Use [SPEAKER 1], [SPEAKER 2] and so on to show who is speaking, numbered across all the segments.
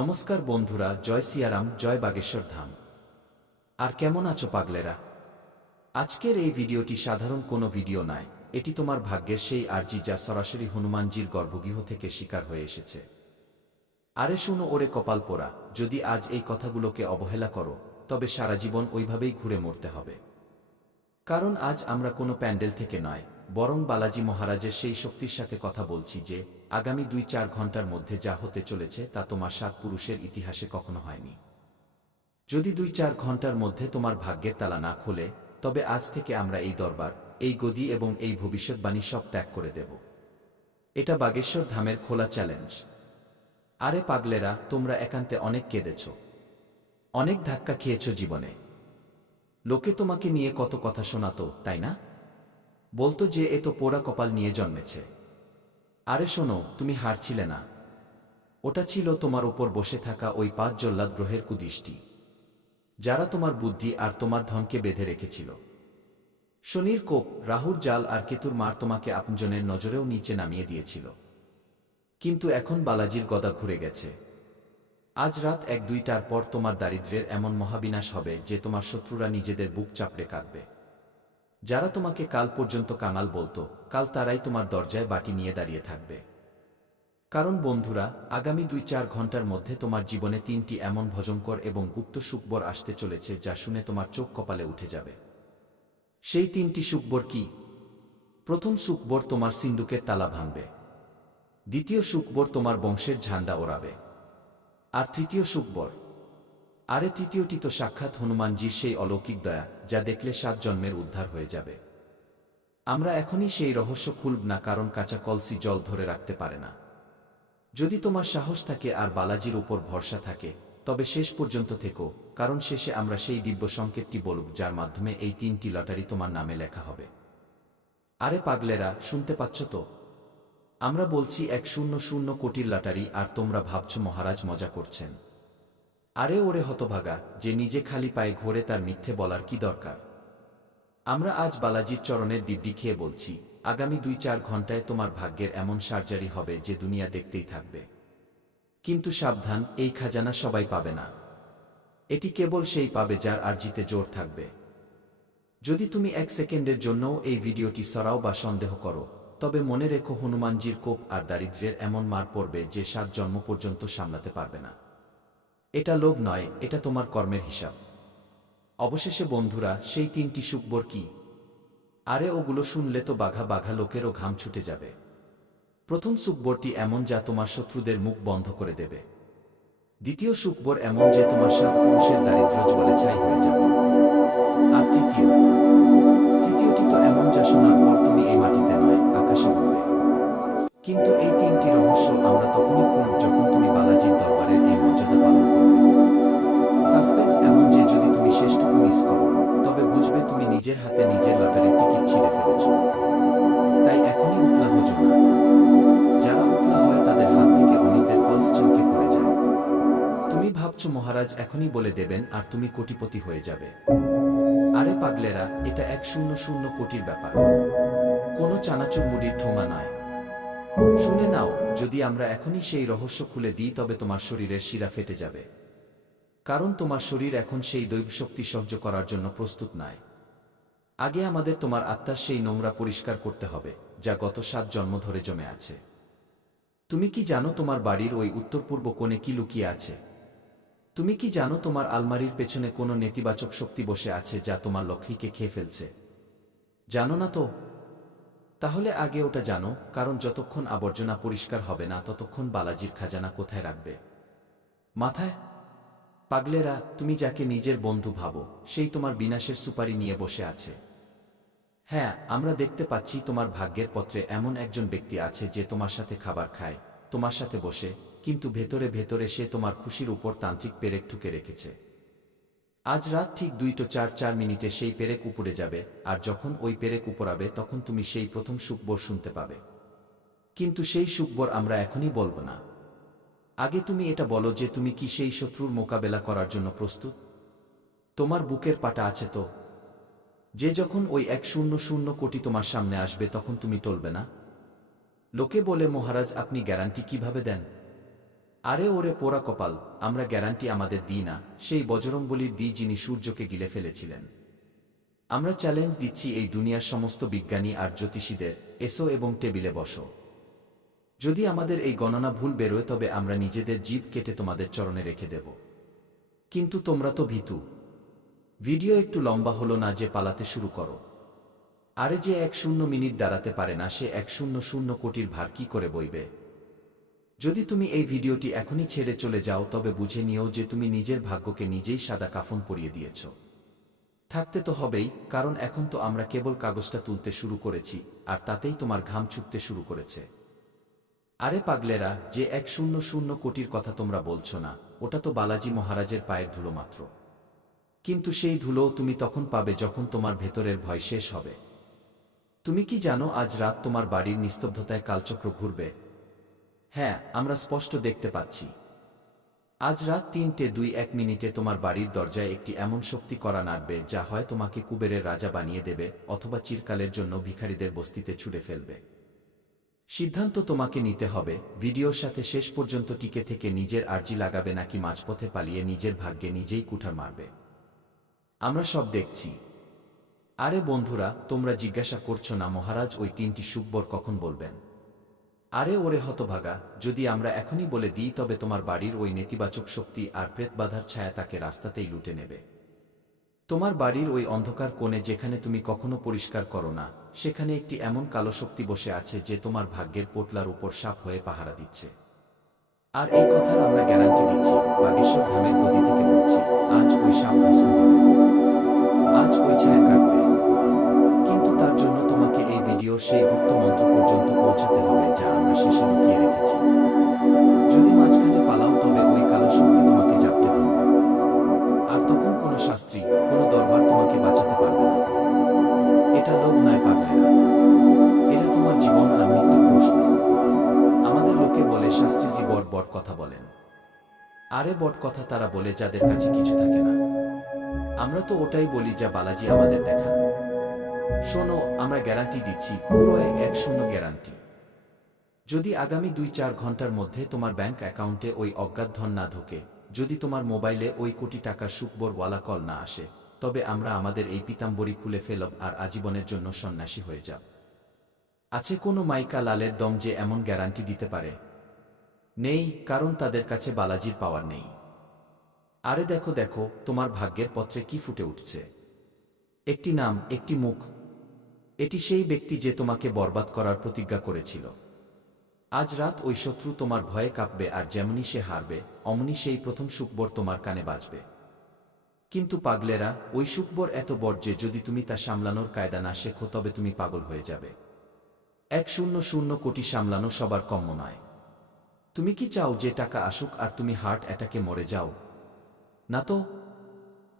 [SPEAKER 1] নমস্কার বন্ধুরা, জয় সিয়ারাম, জয় বাগেশ্বর ধাম। আর কেমন আছো পাগলেরা? আজকের এই ভিডিওটি সাধারণ কোনো ভিডিও নয়, এটি তোমার ভাগ্যের সেই আর্জি যা সরাসরি হনুমানজির গর্ভগৃহ থেকে শিকার হয়ে এসেছে। আরে শুনো ওরে কপাল পোড়া, যদি আজ এই কথাগুলোকে অবহেলা করো, তবে সারা জীবন ওইভাবেই ঘুরে মরতে হবে। কারণ আজ আমরা কোনো প্যান্ডেল থেকে নয় বরং বালাজি মহারাজের সেই শক্তির সাথে কথা বলছি যে, আগামী দুই চার ঘণ্টার মধ্যে যা হতে চলেছে তা তোমার সাত পুরুষের ইতিহাসে কখনো হয়নি। যদি দুই চার ঘণ্টার মধ্যে তোমার ভাগ্যের তালা না খোলে, তবে আজ থেকে আমরা এই দরবার, এই গদি এবং এই ভবিষ্যৎবাণী সব ত্যাগ করে দেব। এটা বাগেশ্বর ধামের খোলা চ্যালেঞ্জ। আরে পাগলেরা, তোমরা একান্তে অনেক কেঁদেছ। অনেক ধাক্কা খেয়েছ জীবনে। লোকে তোমাকে নিয়ে কত কথা শোনাতো, তাই না? বলতো যে এ তো পোড়া কপাল নিয়ে জন্মেছে। আরে শোনো, তুমি হারছিলে না। ওটা ছিল তোমার ওপর বসে থাকা ওই পাঁচ জল্লাদ গ্রহের কুদৃষ্টি। যারা তোমার বুদ্ধি আর তোমার ধনকে বেঁধে রেখেছিল। শনির কোপ, রাহুর জাল আর কেতুর মার তোমাকে আপনজনের নজরেও নিচে নামিয়ে দিয়েছিল। কিন্তু এখন বালাজির গদা ঘুরে গেছে। আজ রাত এক দুইটার পর তোমার দারিদ্র্যের এমন মহাবিনাশ হবে যে তোমার শত্রুরা নিজেদের বুক চাপড়ে কাঁদবে। যারা তোমাকে কাল পর্যন্ত কাঙাল বলতো, কাল তারাই তোমার দরজায় বাটি নিয়ে দাঁড়িয়ে থাকবে। কারণ বন্ধুরা, আগামী দুই চার ঘণ্টার মধ্যে তোমার জীবনে তিনটি এমন ভজঙ্কর এবং গুপ্ত সুকবর আসতে চলেছে যা শুনে তোমার চোখ কপালে উঠে যাবে। সেই তিনটি সুকবর কি? প্রথম সুকবর তোমার সিন্দুকের তালা ভাঙবে। দ্বিতীয় সুকবর তোমার বংশের ঝান্ডা ওড়াবে। আর তৃতীয় সুকবর আরে তৃতীয়টি তো সাক্ষাৎ হনুমানজির সেই অলৌকিক দয়া, যা দেখলে সাত জন্মের উদ্ধার হয়ে যাবে। আমরা এখনই সেই রহস্য খুলব না, কারণ কাঁচা কলসি জল ধরে রাখতে পারে না। যদি তোমার সাহস থাকে আর বালাজির উপর ভরসা থাকে, তবে শেষ পর্যন্ত থেকো, কারণ শেষে আমরা সেই দিব্য সংকেতটি বলব, যার মাধ্যমে এই তিনটি লটারি তোমার নামে লেখা হবে। আরে পাগলেরা, শুনতে পাচ্ছ তো? আমরা বলছি এক শূন্য শূন্য কোটির লটারি, আর তোমরা ভাবছ মহারাজ মজা করছেন। আরে ওরে হতভাগা, যে নিজে খালি পায়ে ঘোরে তার মিথ্যে বলার কি দরকার? আমরা আজ বালাজির চরণের দিব্যি খেয়ে বলছি, আগামী দুই চার ঘন্টায় তোমার ভাগ্যের এমন সার্জারি হবে যে দুনিয়া দেখতেই থাকবে। কিন্তু সাবধান, এই খাজানা সবাই পাবে না। এটি কেবল সেই পাবে যার আর্জিতে জোর থাকবে। যদি তুমি এক সেকেন্ডের জন্যও এই ভিডিওটি সরাও বা সন্দেহ করো, তবে মনে রেখো হনুমানজির কোপ আর দারিদ্র্যের এমন মার পড়বে যে সাত জন্ম পর্যন্ত সামলাতে পারবে না। এটা লোভ নয়, এটা তোমার কর্মের হিসাব। অবশেষে বন্ধুরা, সেই তিনটি সুকবর কি? আরে ওগুলো শুনলে তো বাঘা বাঘা লোকেরও ঘাম ছুটে যাবে। প্রথম সুকবরটি এমন যা তোমার শত্রুদের মুখ বন্ধ করে দেবে। দ্বিতীয় সুকবর এমন যে তোমার সাত পুরুষের দারিদ্র জলে ছাই হয়ে যাবে। আর তৃতীয়, তৃতীয়টি তো এমন যা শোনার পর তুমি এই মাটিতে নয়, আকাশে উঠবে কিন্তু এই তিনটি রহস্য আমরা তখনই সাসপেন্স এমন যে যদি তুমি শেষটুকু মিস করো, তবে বুঝবে তুমি নিজের হাতে নিজের লটারির টিকিট ছিঁড়ে ফেলেছ। তাই এখনই উতলা হজো না যারা উতলা হয়, তাদের হাত থেকে অনেকের কলস চমকে পড়ে যায়। তুমি ভাবছ, মহারাজ, এখনই বলে দেবেন আর তুমি কোটিপতি হয়ে যাবে। আরে পাগলেরা, এটা এক শূন্য শূন্য কোটির ব্যাপার। কোনো চানাচুর মুড়ির ঠোঙা নয়। শুনে নাও, যদি আমরা এখনই সেই রহস্য খুলে দিই, তবে তোমার শরীরের শিরা ফেটে যাবে। কারণ তোমার শরীর এখন সেই দৈব শক্তি সহ্য করার জন্য প্রস্তুত নয় আগে আমাদের তোমার আত্মার সেই নোংরা পরিষ্কার করতে হবে, যা গত সাত জন্ম ধরে জমে আছে। তুমি কি জানো তোমার বাড়ির ওই উত্তর পূর্ব কোণে কি লুকিয়ে আছে? তুমি কি জানো তোমার আলমারির পেছনে কোনো নেতিবাচক শক্তি বসে আছে যা তোমার লক্ষ্মীকে খেয়ে ফেলছে? জানো না তো? তাহলে আগে ওটা জানো, কারণ যতক্ষণ আবর্জনা পরিষ্কার হবে না ততক্ষণ বালাজির খাজানা কোথায় রাখবে? মাথায় পাগলেরা, তুমি যাকে নিজের বন্ধু ভাবো, সেই তোমার বিনাশের সুপারি নিয়ে বসে আছে। হ্যাঁ আমরা দেখতে পাচ্ছি তোমার ভাগ্যের পত্রে এমন একজন ব্যক্তি আছে যে তোমার সাথে খাবার খায়, তোমার সাথে বসে, কিন্তু ভেতরে ভেতরে সে তোমার খুশির উপর তান্ত্রিক পেরেক ঠুকে রেখেছে। আজ রাত ঠিক দুইটো চার চার মিনিটে সেই পেরেক উপরে যাবে, আর যখন ওই পেরেক উপরাবে তখন তুমি সেই প্রথম সুকবর শুনতে পাবে। কিন্তু সেই সুকবর আমরা এখনই বলব না। আগে তুমি এটা বলো যে তুমি কি সেই শত্রুর মোকাবেলা করার জন্য প্রস্তুত? তোমার বুকের পাটা আছে তো। যে যখন ওই এক শূন্য শূন্য কোটি তোমার সামনে আসবে তখন তুমি টলবে না? লোকে বলে, মহারাজ, আপনি গ্যারান্টি কীভাবে দেন? আরে ওরে পোড়া কপাল, আমরা গ্যারান্টি আমাদের দিই না। সেই বজরংবলির দি যিনি সূর্যকে গিলে ফেলেছিলেন। আমরা চ্যালেঞ্জ দিচ্ছি এই দুনিয়ার সমস্ত বিজ্ঞানী আর জ্যোতিষীদের, এসো এবং টেবিলে বসো। যদি আমাদের এই গণনা ভুল বেরোয়, তবে আমরা নিজেদের জীব কেটে তোমাদের চরণে রেখে দেব। কিন্তু তোমরা তো ভীতু। ভিডিও একটু লম্বা হলো না যে পালাতে শুরু করো। আরে যে এক শূন্য মিনিট দাঁড়াতে পারে না, সে এক শূন্য শূন্য কোটির ভার কি করে বইবে? যদি তুমি এই ভিডিওটি এখনই ছেড়ে চলে যাও, তবে বুঝে নিও যে তুমি নিজের ভাগ্যকে নিজেই সাদা কাফন পরিয়ে দিয়েছ। থাকতে তো হবেই, কারণ এখন তো আমরা কেবল কাগজটা তুলতে শুরু করেছি, আর তাতেই তোমার ঘাম ছুটতে শুরু করেছে। আরে পাগলেরা, যে এক শূন্য শূন্য কোটির কথা তোমরা বলছো না, ওটা তো বালাজি মহারাজের পায়ের ধুলো মাত্র। কিন্তু সেই ধুলো তুমি তখন পাবে যখন তোমার ভেতরের ভয় শেষ হবে। তুমি কি জানো আজ রাত তোমার বাড়ির নিস্তব্ধতায় কালচক্র ঘুরবে? হ্যাঁ আমরা স্পষ্ট দেখতে পাচ্ছি। আজ রাত তিনটে দুই এক মিনিটে তোমার বাড়ির দরজায় একটি এমন শক্তি করা নাড়বে যা হয় তোমাকে কুবেরের রাজা বানিয়ে দেবে অথবা চিরকালের জন্য ভিখারিদের বস্তিতে ছুড়ে ফেলবে। সিদ্ধান্ত তোমাকে নিতে হবে, ভিডিওর সাথে শেষ পর্যন্ত টিকে থেকে নিজের আর্জি লাগাবে নাকি মাঝপথে পালিয়ে নিজের ভাগ্যে নিজেই কুঠার মারবে। আমরা সব দেখছি। আরে বন্ধুরা, তোমরা জিজ্ঞাসা করছ না মহারাজ, ওই তিনটি সুব্বর কখন বলবেন? আরে ওরে হতভাগা, যদি আমরা এখনই বলে দিই তবে তোমার বাড়ির ওই নেতিবাচক শক্তি আর প্রেতবাধার ছায়া তাকে রাস্তাতেই লুটে নেবে। তোমার বাড়ির ওই অন্ধকার কোণে যেখানে তুমি কখনো পরিষ্কার করো না সেখানে একটি এমন কালো শক্তি বসে আছে যে তোমার ভাগ্যের পোটলার উপর সাপ হয়ে পাহারা দিচ্ছে। আর এই কথার আমরা গ্যারান্টি দিচ্ছি, বাগেশ্বর বট কথা বলেন। আরে বট কথা তারা বলে যাদের কাছে কিছু থাকে না। আমরা তো ওটাই বলি যা বালাজি আমাদের দেখান। শোনো, আমরা গ্যারান্টি দিচ্ছি, পুরো এক শূন্য গ্যারান্টি। যদি আগামী দুই চার ঘণ্টার মধ্যে তোমার ব্যাংক অ্যাকাউন্টে ওই অজ্ঞাত ধন না ঢোকে, যদি তোমার মোবাইলে ওই কোটি টাকার সুকবরওয়ালা কল না আসে, তবে আমরা আমাদের এই পিতাম্বরী খুলে ফেলব আর আজীবনের জন্য সন্ন্যাসী হয়ে যাব আছে কোনো মাইকা লালের দম যে এমন গ্যারান্টি দিতে পারে? নেই, কারণ তাদের কাছে বালাজির পাওয়ার নেই। আরে দেখো দেখো, তোমার ভাগ্যের পত্রে কি ফুটে উঠছে। একটি নাম, একটি মুখ। এটি সেই ব্যক্তি যে তোমাকে বরবাদ করার প্রতিজ্ঞা করেছিল। আজ রাত ওই শত্রু তোমার ভয়ে কাঁপবে, আর যেমনি সে হারবে, অমনি সেই প্রথম সুকবর তোমার কানে বাজবে। কিন্তু পাগলেরা, ওই সুকবর এত বড় যে যদি তুমি তা সামলানোর কায়দা না শেখো, তবে তুমি পাগল হয়ে যাবে। এক শূন্য শূন্য কোটি সামলানো সবার কম্য নয়। তুমি কি চাও যে টাকা আসুক আর তুমি হার্ট অ্যাটাকে মরে যাও? না তো?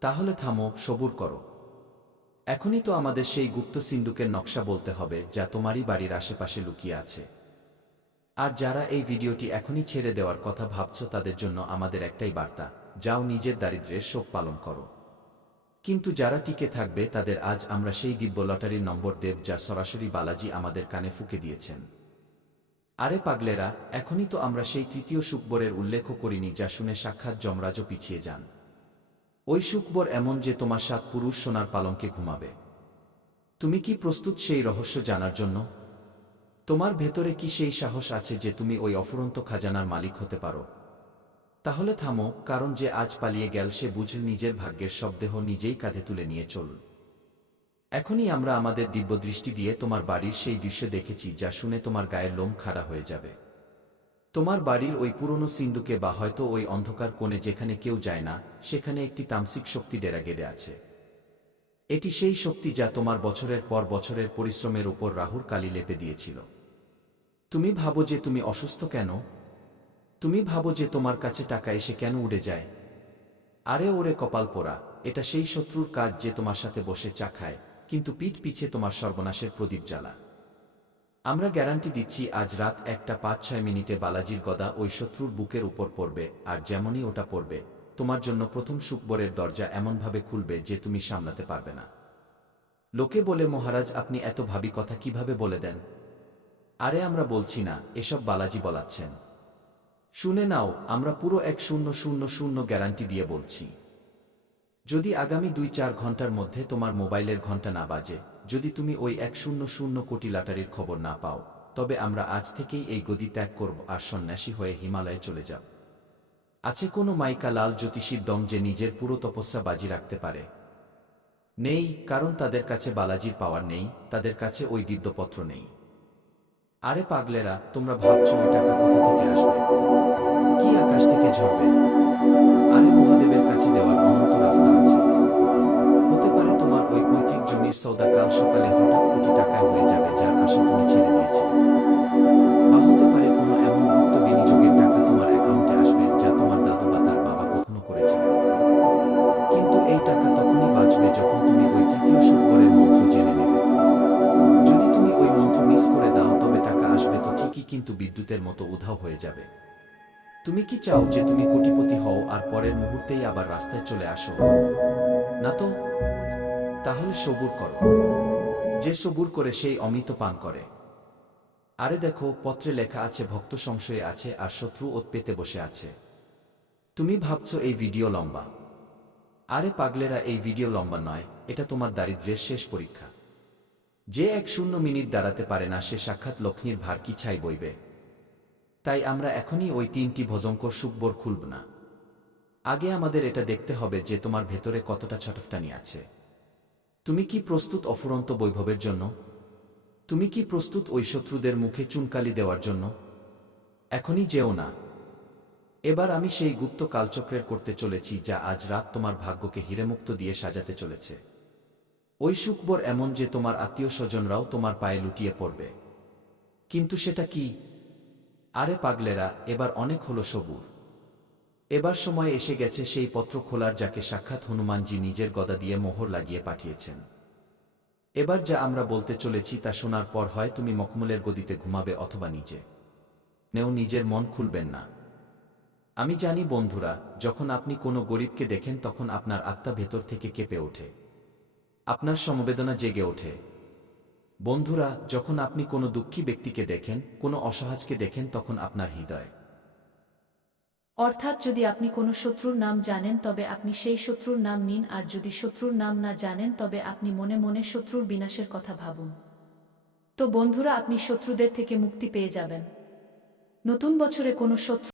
[SPEAKER 1] তাহলে থামো, সবুর করো। এখনই তো আমাদের সেই গুপ্ত সিন্ধুকের নকশা বলতে হবে, যা তোমারই বাড়ির আশেপাশে লুকিয়ে আছে। আর যারা এই ভিডিওটি এখনই ছেড়ে দেওয়ার কথা ভাবছ, তাদের জন্য আমাদের একটাই বার্তা, যাও নিজের দারিদ্র্যের শোক পালন করো। কিন্তু যারা টিকে থাকবে, তাদের আজ আমরা সেই দিব্য লটারির নম্বর দেব, যা সরাসরি বালাজি আমাদের কানে ফুকে দিয়েছেন। আরে পাগলেরা, এখনই তো আমরা সেই তৃতীয় সুকবরের উল্লেখ করিনি যা শুনে সাক্ষাৎ যমরাজও পিছিয়ে যান। ওই সুকবর এমন যে তোমার সাত পুরুষ সোনার পালঙ্কে ঘুমাবে। তুমি কি প্রস্তুত সেই রহস্য জানার জন্য? তোমার ভেতরে কি সেই সাহস আছে যে তুমি ওই অফুরন্ত খাজানার মালিক হতে পারো? তাহলে থামো, কারণ যে আজ পালিয়ে গেল সে বুঝল নিজের ভাগ্যের সব দেহ নিজেই কাঁধে তুলে নিয়ে চল। এখনই আমরা আমাদের দিব্য দৃষ্টি দিয়ে তোমার বাড়ির সেই দৃশ্য দেখেছি যা শুনে তোমার গায়ের লোম খাড়া হয়ে যাবে। তোমার বাড়ির ওই পুরনো সিন্ধুকে বা হয়তো ওই অন্ধকার কোণে যেখানে কেউ যায় না, সেখানে একটি তামসিক শক্তি ডেরা গেড়ে আছে। এটি সেই শক্তি যা তোমার বছরের পর বছরের পরিশ্রমের উপর রাহুর কালি লেপে দিয়েছিল। তুমি ভাবো যে তুমি অসুস্থ কেন? তুমি ভাবো যে তোমার কাছে টাকা এসে কেন উড়ে যায়? আরে ওরে কপাল পোড়া, এটা সেই শত্রুর কাজ যে তোমার সাথে বসে চা খায়। কিন্তু পিঠ পিছে তোমার সর্বনাশের প্রদীপ জ্বালা। আমরা গ্যারান্টি দিচ্ছি আজ রাত একটা পাঁচ ছয় মিনিটে বালাজির গদা ওই শত্রুর বুকের উপর পড়বে, আর যেমনই ওটা পড়বে, তোমার জন্য প্রথম সুকবরের দরজা এমনভাবে খুলবে যে তুমি সামলাতে পারবে না। লোকে বলে, মহারাজ, আপনি এত ভাবি কথা কীভাবে বলে দেন? আরে আমরা বলছি না, এসব বালাজি বলাচ্ছেন। শুনে নাও, আমরা পুরো এক শূন্য শূন্য শূন্য গ্যারান্টি দিয়ে বলছি। যদি আগামী দুই চার ঘণ্টার মধ্যে তোমার মোবাইলের ঘণ্টা না বাজে, যদি তুমি ওই এক শূন্য শূন্য কোটি লাটারির খবর না পাও, তবে আমরা আজ থেকেই এই গদি ত্যাগ করব আর সন্ন্যাসী হয়ে হিমালয়ে চলে যাব। আছে কোনো মাইকা লাল জ্যোতিষীর দম যে নিজের পুরো তপস্যা বাজি রাখতে পারে? নেই, কারণ তাদের কাছে বালাজির পাওয়ার নেই, তাদের কাছে ওই দিব্যপত্র নেই। আরে পাগলেরা, তোমরা ভাবছ ওই টাকা কোথা থেকে আসবে? কি আকাশ থেকে ঝরবে? আরে মহাদেবের কাছে দেওয়ার অনন্ত জমির সৌদা কাল সকালে হঠাৎ কোটি টাকায় হয়ে যাবে, যার আশা তুমি ছেড়ে দিয়েছিলে। বা হতে পারে কোনো এমন গুপ্ত বিনিয়োগের টাকা তোমার অ্যাকাউন্টে আসবে, যা তোমার দাদু বা তার বাবা কখনো করেছিলেন কিন্তু এই টাকা তখনই বাঁচবে যখন তুমি ওই তৃতীয় শুক্রের মন্ত্র জেনে নেবে। যদি তুমি ওই মন্ত্র মিস করে দাও, তবে টাকা আসবে তো ঠিকই, কিন্তু বিদ্যুতের মতো উধাও হয়ে যাবে। তুমি কি চাও যে তুমি কোটিপতি হও আর পরের মুহূর্তেই আবার রাস্তায় চলে আসো? না তো? তাহলে সবুর করো। যে সবুর করে সেই অমিত পান করে। আরে দেখো, পত্রে লেখা আছে, ভক্ত সংশয়ে আছে, আর শত্রু ওত পেতে বসে আছে। তুমি ভাবছ এই ভিডিও লম্বা। আরে পাগলেরা, এই ভিডিও লম্বা নয়, এটা তোমার দারিদ্র্যের শেষ পরীক্ষা। যে এক শূন্য মিনিট দাঁড়াতে পারে না, সে সাক্ষাৎ লক্ষ্মীর ভার কি ছাই বইবে? তাই আমরা এখনই ওই তিনটি ভজঙ্কর সুকবর খুলব না। আগে আমাদের এটা দেখতে হবে যে তোমার ভেতরে কতটা ছটফটানি আছে। তুমি কি প্রস্তুত অফুরন্ত বৈভবের জন্য? তুমি কি প্রস্তুত ওই শত্রুদের মুখে চুনকালি দেওয়ার জন্য? এখনই যেও না। এবার আমি সেই গুপ্ত কালচক্রের করতে চলেছি যা আজ রাত তোমার ভাগ্যকে হিরেমুক্ত দিয়ে সাজাতে চলেছে। ওই সুকবর এমন যে তোমার আত্মীয় স্বজনরাও তোমার পায়ে লুটিয়ে পড়বে। কিন্তু সেটা কি? আরে পাগলেরা, এবার অনেক হলো সবুর। এবার সময় এসে গেছে সেই পত্র খোলার যাকে সাক্ষাৎ হনুমানজি নিজের গদা দিয়ে মোহর লাগিয়ে পাঠিয়েছেন। এবার যা আমরা বলতে চলেছি তা শোনার পর হয় তুমি মখমলের গদিতে ঘুমাবে অথবা নিজে। নেও নিজের মন খুলবেন না। আমি জানি বন্ধুরা, যখন আপনি কোনো গরিবকে দেখেন তখন আপনার আত্মা ভেতর থেকে কেঁপে ওঠে। আপনার সমবেদনা জেগে ওঠে। বন্ধুরা, যখন আপনি কোনো দুঃখী ব্যক্তিকে দেখেন, কোনো অসহাজকে দেখেন তখন আপনার হৃদয়।
[SPEAKER 2] অর্থাৎ যদি আপনি কোনো শত্রুর নাম জানেন, তবে আপনি সেই শত্রুর নাম নিন, আর যদি শত্রুর নাম না জানেন, তবে আপনি মনে মনে শত্রুর বিনাশের কথা ভাবুন। তো বন্ধুরা, আপনি শত্রুদের থেকে মুক্তি পেয়ে যাবেন। নতুন বছরে কোনো শত্রু